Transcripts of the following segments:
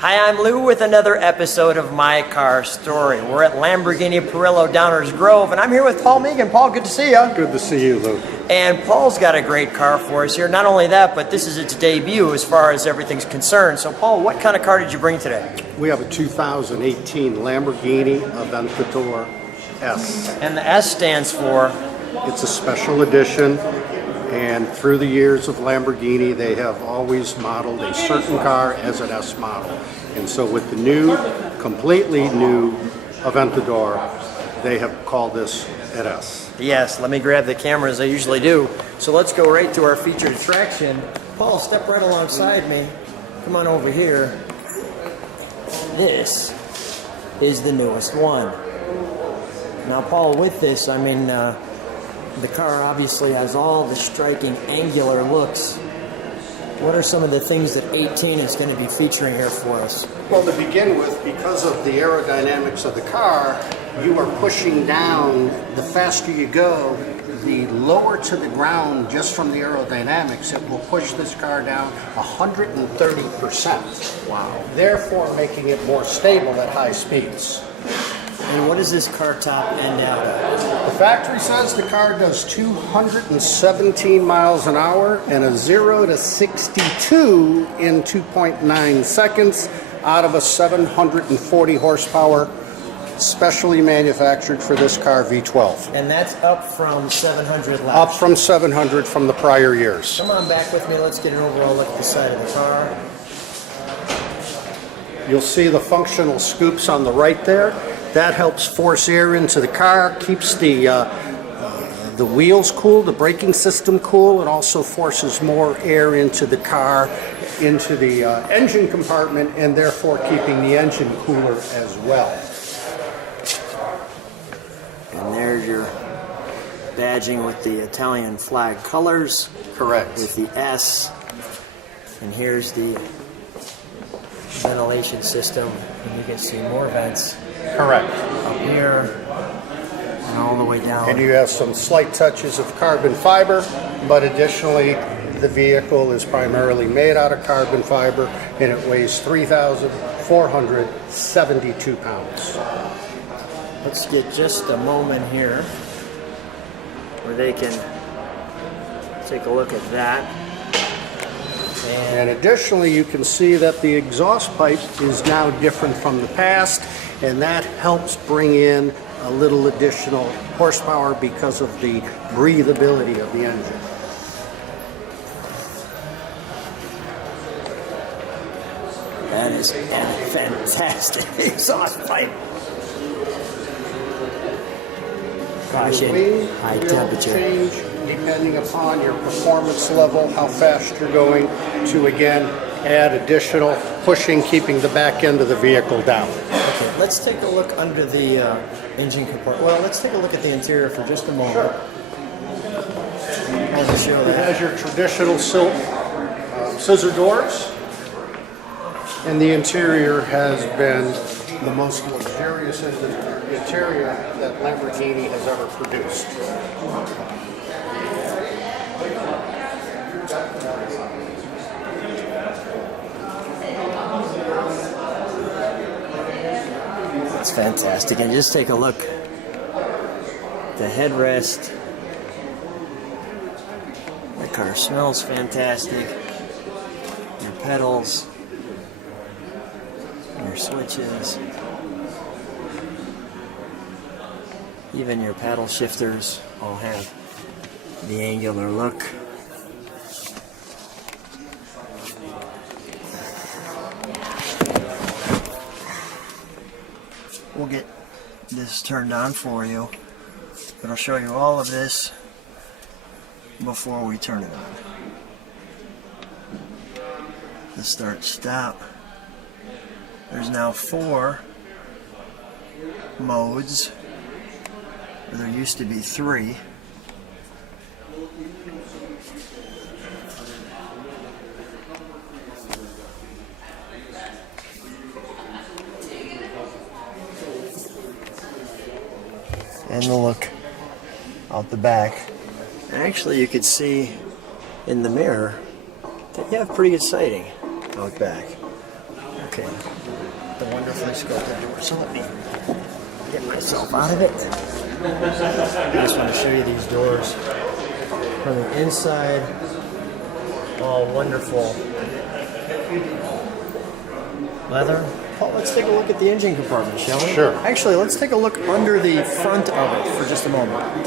Hi, I'm Lou with another episode of My Car Story. We're at Lamborghini Perillo Downers Grove, and I'm here with Paul Meegan. Paul, good to see you. Good to see you, Lou. And Paul's got a great car for us here. Not only that, but this is its debut as far as everything's concerned. So, Paul, what kind of car did you bring today? We have a 2018 Lamborghini Aventador S. And the S stands for? It's a special edition, and through the years of Lamborghini, they have always modeled a certain car as an S model. And so with the new, completely new Aventador, they have called this an S. Yes, let me grab the camera as I usually do. So let's go right to our featured attraction. Paul, step right alongside me. Come on over here. This is the newest one. Now, Paul, with this, I mean, the car obviously has all the striking angular looks. What are some of the things that 18 is going to be featuring here for us? Well, to begin with, because of the aerodynamics of the car, you are pushing down, the faster you go, the lower to the ground, just from the aerodynamics, it will push this car down 130%. Wow. Therefore, making it more stable at high speeds. And what does this car top end out at? The factory says the car does 217 miles an hour and a 0 to 62 in 2.9 seconds out of a 740 horsepower, specially manufactured for this car V12. And that's up from 700 last. Up from 700 from the prior years. Come on back with me. Let's get an overall look at the side of the car. You'll see the functional scoops on the right there. That helps force air into the car, keeps the wheels cool, the braking system cool. It also forces more air into the car, into the engine compartment, and therefore keeping the engine cooler as well. And there's your badging with the Italian flag colors. Correct. With the S. And here's the ventilation system. And you can see more vents. Correct. Up here and all the way down. And you have some slight touches of carbon fiber, but additionally the vehicle is primarily made out of carbon fiber, and it weighs 3,472 pounds. Let's get just a moment here where they can take a look at that. And additionally, you can see that the exhaust pipe is now different from the past, and that helps bring in a little additional horsepower because of the breathability of the engine. That is a fantastic exhaust pipe. Caution, high temperature. Change depending upon your performance level, how fast you're going, to again add additional pushing, keeping the back end of the vehicle down. Okay, let's take a look under the engine compartment. Well, let's take a look at the interior for just a moment. Sure. I'll show It that. has your traditional scissor doors, and the interior has been the most luxurious interior that Lamborghini has ever produced. It's fantastic. And just take a look. The headrest. The car smells fantastic. Your pedals. Your switches. Even your paddle shifters all have the angular look. We'll get this turned on for you, but I'll show you all of this before we turn it on. The start stop. There's now 4 modes, where there used to be 3. And the look out the back. And actually you could see in the mirror that you have pretty good sighting out back. Okay, the wonderfully sculpted door. So let me get myself out of it. I just want to show you these doors from the inside. All wonderful leather. Paul, let's take a look at the engine compartment, shall we? Sure. Actually, let's take a look under the front of it for just a moment.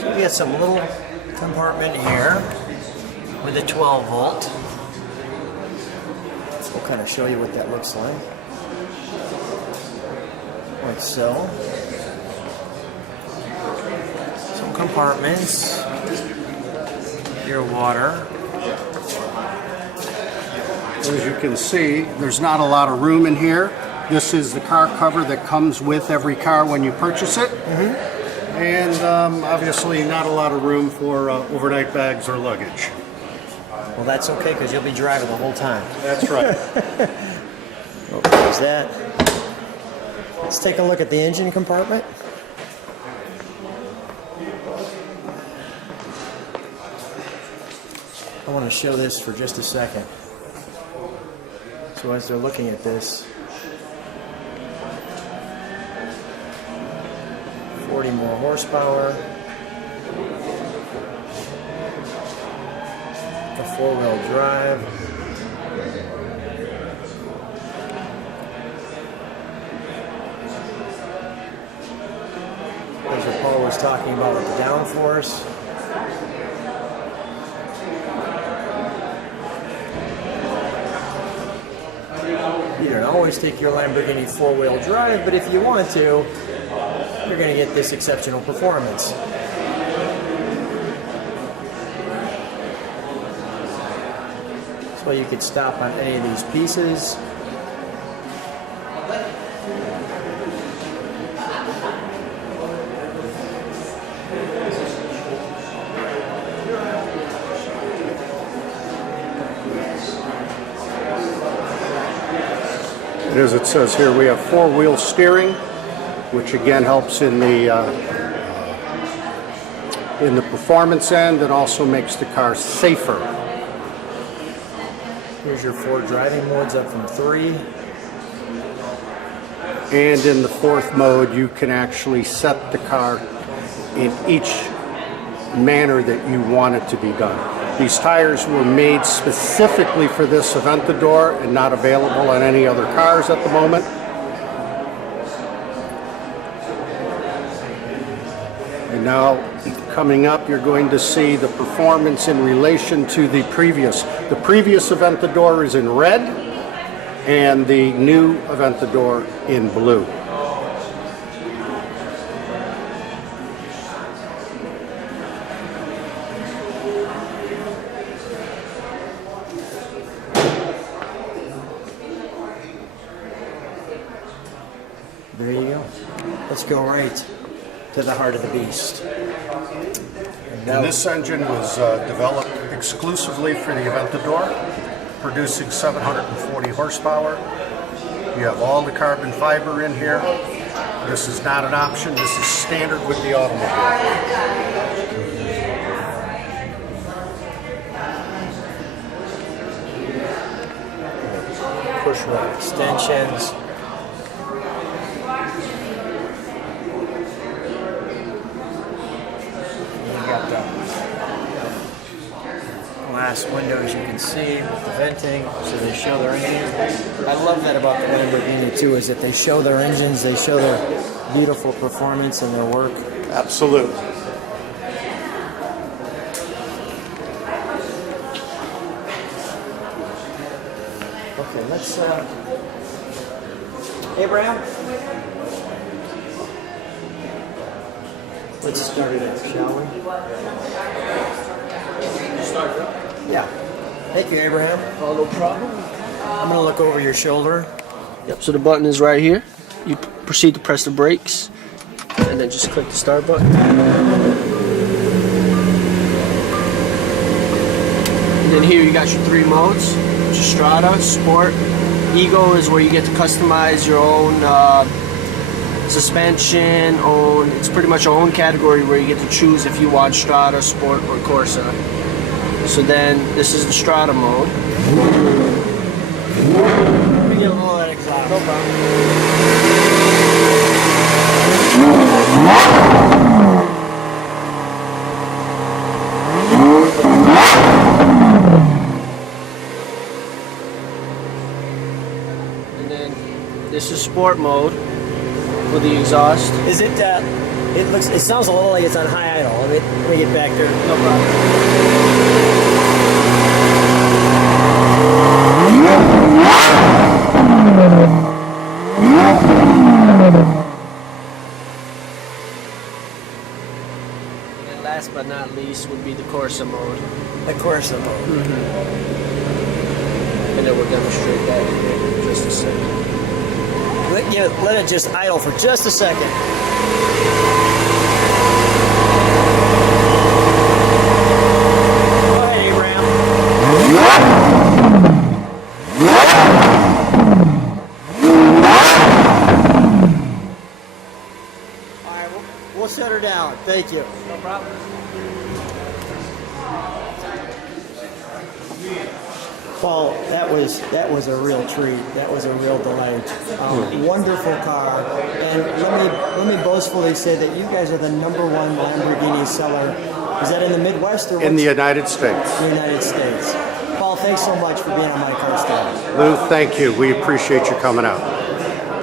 So we got some little compartment here with a 12 volt. We'll kind of show you what that looks like. Like so. Some compartments. Your water. As you can see, there's not a lot of room in here. This is the car cover that comes with every car when you purchase it. And obviously not a lot of room for overnight bags or luggage. Well, that's okay because you'll be driving the whole time. That's right. Oh, there's that. Let's take a look at the engine compartment. I want to show this for just a second. So as they're looking at this, 40 more horsepower, a 4-wheel drive. As what Paul was talking about with the downforce. You don't always take your Lamborghini 4-wheel drive, but if you want to, you're going to get this exceptional performance. That's why you could stop on any of these pieces. And as it says here, we have 4-wheel steering, which again helps in the performance end and also makes the car safer. Here's your 4 driving modes up from 3. And in the 4th mode, you can actually set the car in each manner that you want it to be done. These tires were made specifically for this Aventador and not available on any other cars at the moment. And now, coming up, you're going to see the performance in relation to the previous. The previous Aventador is in red, and the new Aventador in blue. There you go. Let's go right to the heart of the beast. And this engine was developed exclusively for the Aventador, producing 740 horsepower. You have all the carbon fiber in here. This is not an option. This is standard with the automobile. Push rod extensions. You got the glass windows you can see with the venting, so they show their engines. I love that about the Lamborghini too, is that they show their engines, they show their beautiful performance and their work. Absolutely. Okay, let's Abraham, let's start it up, shall we? Start it up? Yeah. Thank you, Abraham. Oh, no problem. I'm gonna look over your shoulder. Yep, so the button is right here. You proceed to press the brakes, and then just click the start button. then here you got your 3 modes: Strata, Sport. Ego is where you get to customize your own suspension. It's pretty much your own category where you get to choose if you want Strata, Sport, or Corsa. So then this is the Strata mode. Let me get a little of that exhaust. No problem. And then this is Sport mode with the exhaust. Is it? It sounds a little like it's on high idle. Let me get back there. No problem. And last but not least would be the Corsa mode. The Corsa mode. And then we'll demonstrate that in just a second. Let it just idle for just a second. Go ahead, Abraham. All right, we'll shut her down. Thank you. No problem. Paul, that was a real treat. That was a real delight. Wonderful car, and let me boastfully say that you guys are the #1 Lamborghini seller. Is that in the Midwest or In the United States. the United States? Paul, thanks so much for being on my car stand. Lou, thank you. We appreciate you coming out.